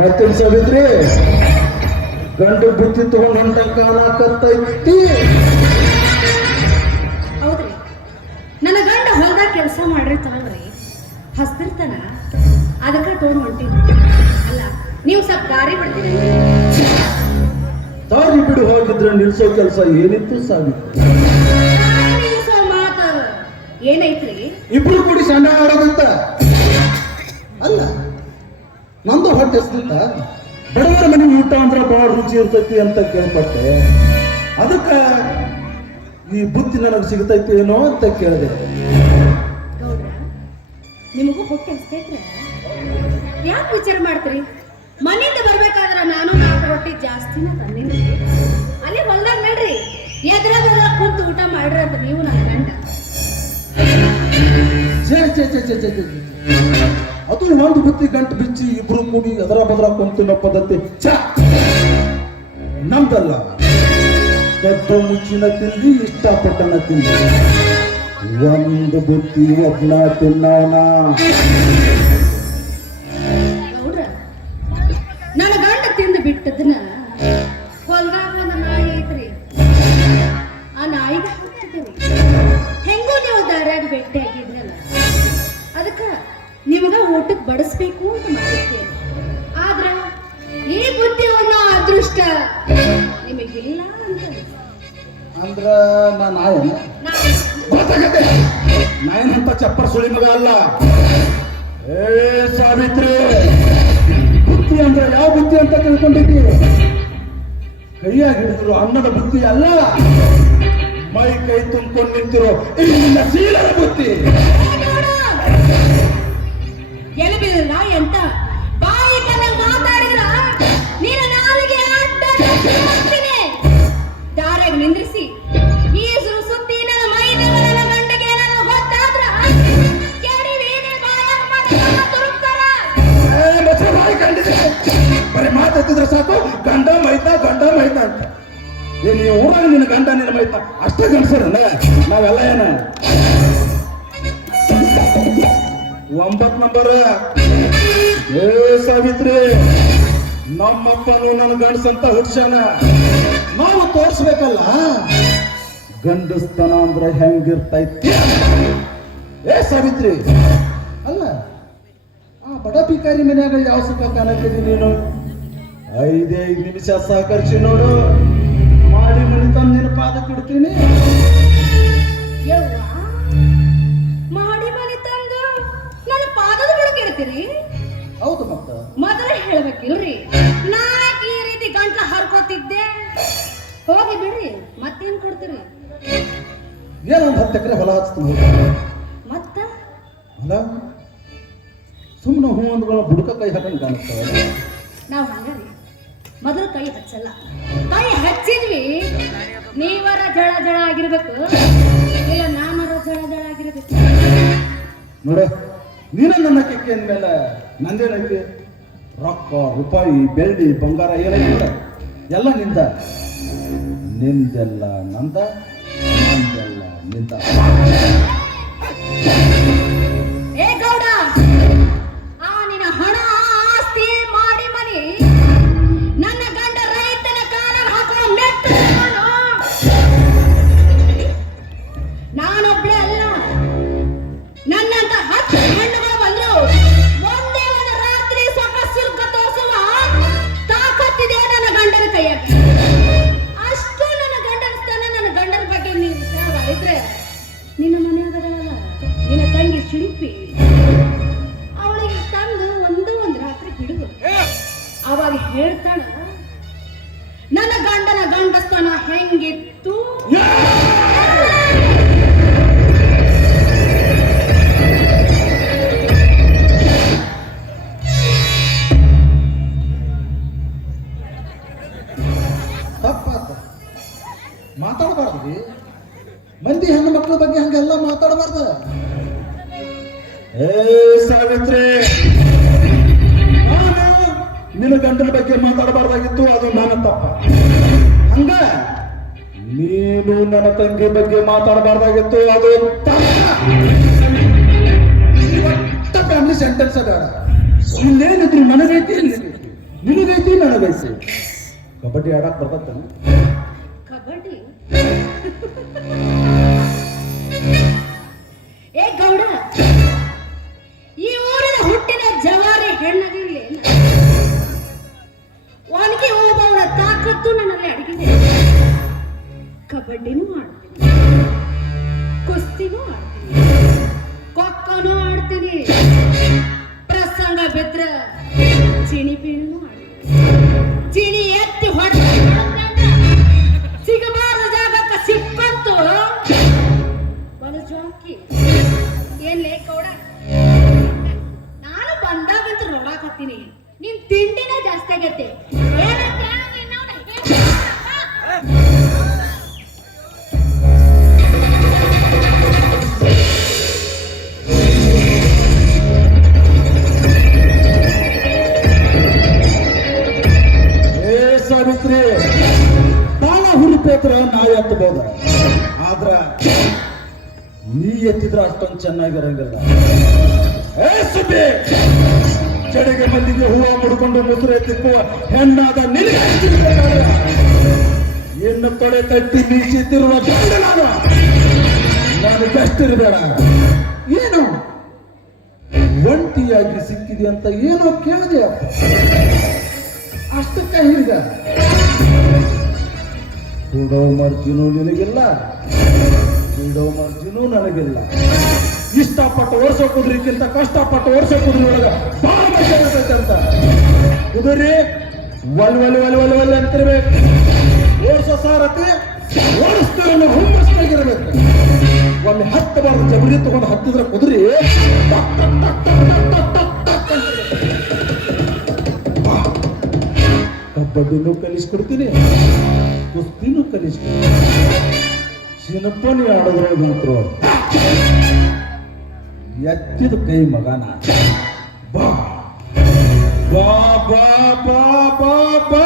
ಮತ್ತೆ ಸಾವಿತ್ರಿ ಗಂಡು ಬುತ್ತಿ ತಗೊಂಡು ಹೊಂಟ ಕಾಣಕತ್ತೈತಿ ಹೌದ್ರಿ. ನನ್ನ ಗಂಡ ಹೊಲ್ದಾಗ ಕೆಲಸ ಮಾಡಿರ್ತಾನಲ್ರಿ ಹಸ್ತಿರ್ತಾನ. ಅದಕ್ಕೆ ತಗೊಂಡು ಹೊಂಟಿನಿ ಅಲ್ಲ ನೀವು ಸ್ವಲ್ಪ ದಾರಿ ಬಿಡ್ತೀರಿ. ದಾರಿ ಬಿಡು ಹೋಗಿದ್ರೆ ನಿಲ್ಸೋ ಕೆಲಸ ಏನಿತ್ತು ಸಾವಿತ್ರಿ ಮಾತ. ಏನೈತ್ರಿ? ಇಬ್ರು ಕೂಡಿ ಸಣ್ಣ ಆಡೋದಂತ ಹೊಟ್ಟೆ ಬಡವರ ಮನೆ ಊಟ ಅಂದ್ರೆ ಬಹಳ ರುಚಿ ಇರ್ತೈತಿ ಅಂತ ಕೇಳ್ಪಟ್ಟೆ. ಅದಕ್ಕ ಈ ಬುದ್ಧಿ ನನಗೆ ಸಿಗ್ತೈತಿ ಏನೋ ಅಂತ ಕೇಳಿದೆ. ನಿಮಗೂ ಹೊಟ್ಟೆ ಹಸ್ತೈತ್ರಿ? ಯಾಕೆ ವಿಚಾರ ಮಾಡ್ತೀರಿ? ಮನೆಯಿಂದ ಬರ್ಬೇಕಾದ್ರ ನಾನು ನಾಲ್ಕು ರೊಟ್ಟಿ ಜಾಸ್ತಿನ ತಂದಿನಿ. ಅಲ್ಲಿ ಹೊಲ್ದಾಗ ನಡ್ರಿ ಎದ್ರ ಕುಂತು ಊಟ ಮಾಡ್ರಿ ಅಂತ ನೀವು ನನ್ನ ಗಂಡ. ಅದು ಒಂದು ಬುತ್ತಿ ಗಂಟು ಬಿಚ್ಚಿ ಇಬ್ರು ಮೂಡಿ ಅದರ ಬದರ ಕುಂತಿನ ಪದ್ಧತಿ. ಛ! ನಮ್ದಲ್ಲ ಕದ್ದು ಮುಚ್ಚಿನ ತಿಂದಿ ಇಷ್ಟಪಟ್ಟನ ತಿಂದಿ ಒಂದು ಬುತ್ತಿ ಒಬ್ಬ ತಿನ್ನೋಣ. ಗೌಡ್ರ ನನ್ನ ಗಂಡ ತಿಂದು ಬಿಟ್ಟದನ್ನ ಹೊಲ್ದಾಗ ನಾಯಿ ಐತ್ರಿ. ಆ ನಾಯಿಗೆ ಹಾಕ್ತೀರಿ ಊಟಕ್ಕೆ ಬಡಿಸ್ಬೇಕು ಅಂತ ಮಾಡಿದ್ದೆ ಆದ್ರ ಈ ಬುದ್ಧಿವನ್ನ ಅದೃಷ್ಟ ನಿಮಗಿಲ್ಲ ಅಂದ್ರ ನಾ ನಾಯನ. ನಾ- ಗೊತ್ತಾಗತ್ತೆ ನಾಯನಂತ ಚಪ್ಪರ್ ಸುಳಿ ಮಗ ಅಲ್ಲ. ಏ ಸಾವಿತ್ರಿ, ಬುದ್ಧಿ ಅಂದ್ರೆ ಯಾವ ಬುದ್ಧಿ ಅಂತ ತಿಳ್ಕೊಂಡಿದ್ದಿ? ಕೈಯಾಗಿ ಹಿಡಿದ್ರು ಅನ್ನದ ಬುದ್ಧಿ ಅಲ್ಲ. ಮೈ ಕೈ ತುಂಬಿಕೊಂಡು ನಿಂತಿರೋ ಇಲ್ಲಿನ ಶೀಲದ ಬುದ್ಧಿ. ಬೀಳಿಲ್ಲ ಎಂತ? ಬಾಯಿ ಬಂದ ಮಾತಾಡಿದ್ರ? ನೀನ ನಾಲಿಗೆ ಮಾಡ್ತೀನಿ ದಾರ್ಯಾಗ ನಿಂದ್ರಿಸಿ. ಈಸರು ಸುತ್ತಿ ಬರೀ ಮಾತಾಡ್ತಿದ್ರೆ ಸಾಕು. ಗಂಡ ಮೈತ ಗಂಡ ಮೈತ ಅಂತ. ಏ ನೀವು ಊರಾಗ ನಿನ್ನ ಗಂಡ ನಿನ್ನ ಮೈತ. ಅಷ್ಟೇ ಗಂಡಸರನ್ನ ನಾವೆಲ್ಲ ಏನ? ಒಂಬತ್ ನಂಬರ್. ಏ ಸಾವಿತ್ರಿ, ನಮ್ಮಪ್ಪನು ನನ್ನ ಗಂಡಸಂತ ಹುಚ್ಚನ. ನಾವು ತೋರ್ಸ್ಬೇಕಲ್ಲ? ಗಂಡಸ್ತನ ಅಂದ್ರೆ ಹೆಂಗಿರ್ತೈತಿ? ಏ ಸಾವಿತ್ರಿ, ಅಲ್ಲ, ಆ ಬಡ ಪಿಕಾರಿ ಮನ್ಯಾಗ ಯಾವ ಸುಖ ಕಾಣಕ್ಕಿದಿ ನೀನು? ಐದೈದು ನಿಮಿಷ ಸಹಕರಿಸಿ ನೋಡು. ಮಾಡಿ ಮನಿ ತಂದು ನಿನ್ನ ಇಡ್ತೀನಿ ಯವ್ವ? ಇಡ್ತೀರಿ ಹೌದು ಮತ್ತ ಮೊದಲ ಹೇಳ್ಬೇಕಿಲ್ರಿ? ನಾಕ್ ಈ ರೀತಿ ಗಂಟ್ಲ ಹರ್ಕೋತಿದ್ದೆ. ಹೋಗಿ ಬಿಡ್ರಿ ಮತ್ತೇನ್ ಕೊಡ್ತೀರಿ? ಏನೊಂದು ಹತ್ತು ಎಕರೆ ಹೊಲ ಹಚ್ತೀನಿ ಮತ್ತ? ಹೊಲ? ಸುಮ್ಮನೆ ಹೂ ಅಂದ್ಗಳ ಬುಡಕ ಕೈ ಹಾಕಂಗ್ ಕಾಣಿಸ್ತಾವ ನಾವ್ ಹಂಗಾರಿ. ಮೊದಲು ಕೈ ಹಚ್ಚಲ್ಲ. ಕೈ ಹಚ್ಚಿದ್ವಿ. ನೀವರ ಜಳ ಜಳ ಆಗಿರ್ಬೇಕು. ಇಲ್ಲ ನಾನರ ಜಳ ಜಳ ಆಗಿರ್ಬೇಕು. ನೋಡ. ನೀನ ನನ್ನ ಕೆಕ್ಕೆ ಅಂದ್ಮೇಲೆ ನಂದೇನೈತಿ ರೊಕ್ಕ, ರೂಪಾಯಿ, ಬೆಳ್ಳಿ, ಬಂಗಾರ ಏನೈತಿಲ್ಲ ಎಲ್ಲ ನಿಂದ. ನಿಂದೆಲ್ಲ ನಂದ, ನಂದೆಲ್ಲ ನಿಂದ. ಗಂಡನ ಅಷ್ಟು ನನ್ನ ಗಂಡನ ಸ್ಥಾನ ನನ್ನ ಗಂಡನ ಬಗ್ಗೆ ನೀವು ವಿಚಾರ ಇದ್ರೆ ನಿನ್ನ ಮನೆಯಾಗದಲ್ಲ ನಿನ್ನ ತಂಗಿ ಶಿಲ್ಪಿ. ಅವಳಿಗೆ ತಂದು ಒಂದು ಒಂದು ರಾತ್ರಿ ಬಿಡುಗು ಅವಾಗ ಹೇಳ್ತಾಳ ಸಾವಿತ್ರಿ. ನಾನು ನಿನ್ನ ಗಂಡನ ಬಗ್ಗೆ ಮಾತಾಡಬಾರ್ದಾಗಿತ್ತು, ಅದು ನನ್ನ ತಪ್ಪ. ಹಂಗ? ನೀನು ನನ್ನ ತಂಗಿ ಬಗ್ಗೆ ಮಾತಾಡಬಾರ್ದಾಗಿತ್ತು, ಅದು ಫ್ಯಾಮಿಲಿ ಸೆಂಟೆನ್ಸ್ ಅದ ಇಲ್ಲೇನಿದ್ರು ನನಗೈತಿ ನಿನಗೈತಿ ನನಗೈತಿ ಕಬಡ್ಡಿ ಆಡಕ್ ಬರ್ತ ಕಬಡ್ಡಿ? ಏ ಗೌಡ ಚಿಣಿಪಿಣಿನೂ ಆಡ್ತೀನಿ ಚಿಣಿ ಎತ್ತಿ ಹೊಡೆದ ಸಿಗಬಾರ ಜಾಗಕ್ಕ ಸಿಕ್ಕಂತು ಬಲು ಜೋಕಿ ಏನ್ ಲೇ ಗೌಡ? ನಾನು ಬಂದಾಗಂತ ನೋಡಾಕತ್ತೀನಿ. ನಿನ್ ತಿಂಡಿನೇ ಜಾಸ್ತಿ ಆಗೈತೆ. ಏನಂತ ನೀ ಎತ್ತಿದ್ರ ಅಷ್ಟೊಂದು ಚೆನ್ನಾಗಿರಂಗಿಲ್ಲ ಚಳಿಗೆ ಮಲ್ಲಿಗೆ ಹೂವ ಮುಡ್ಕೊಂಡು ಮುಸುರೆ ತಿಕ್ಕುವ ಹೆಣ್ಣಾದ ನಿನಗೆ ಇನ್ನು ತೊಡೆ ತಟ್ಟಿ ಮೀಸಿತ್ತಿರುವ ಗಂಡ ನಾನು. ಬೆಸ್ಟಿರ್ಬೇಡ ಏನು? ಒಂಟಿಯಾಗಿ ಸಿಕ್ಕಿದೆ ಅಂತ ಏನೋ ಕೇಳಿದೆ ಅಷ್ಟಕ್ಕ ಹಿಡಿದ ಕೂಡ ಮಾಡ್ತೀನೋ ನಿನಗಿಲ್ಲ. ಬಿಡೋ ಮರ್ಜಿನೂ ನನಗಿಲ್ಲ. ಇಷ್ಟಪಟ್ಟು ಓಡಿಸೋ ಕುದುರಿಕ್ಕಿಂತ ಕಷ್ಟಪಟ್ಟು ಓಡಿಸೋ ಕುದುರೆ ಒಳಗೆ ಬಹಳ ಕಷ್ಟ ಇರ್ತೈತೆ ಅಂತ. ಕುದುರಿ ಒಲ್ ಒಲ್ ಒಲ್ ಒಲ್ ಒಲ್ ಅಂತಿರ್ಬೇಕು. ಓಡಿಸೋ ಸಾರತಿ ಓಡಿಸ್ತೇವೆ ಹುಮ್ಮಸ್ನಾಗಿರ್ಬೇಕು ಒಮ್ಮೆ ಹತ್ತಬಾರ್ದು ಜಬರಿ ತಗೊಂಡು ಹತ್ತಿದ್ರ ಕುದುರೆ ಕಬಡ್ಡಿನೂ ಕಲಿಸ್ಕೊಡ್ತೀನಿ, ಕುಸ್ತಿನೂ ಕಲಿಸ್ಕೊಡ್ತೀನಿ. ಚಿನ್ನಪ್ಪನಿ ಆಡೋದ್ರೊಳಗಂತರು ಎತ್ತಿದ ಕೈ ಮಗನ. ಬಾ ಬಾ ಬಾ ಬಾ ಬಾ.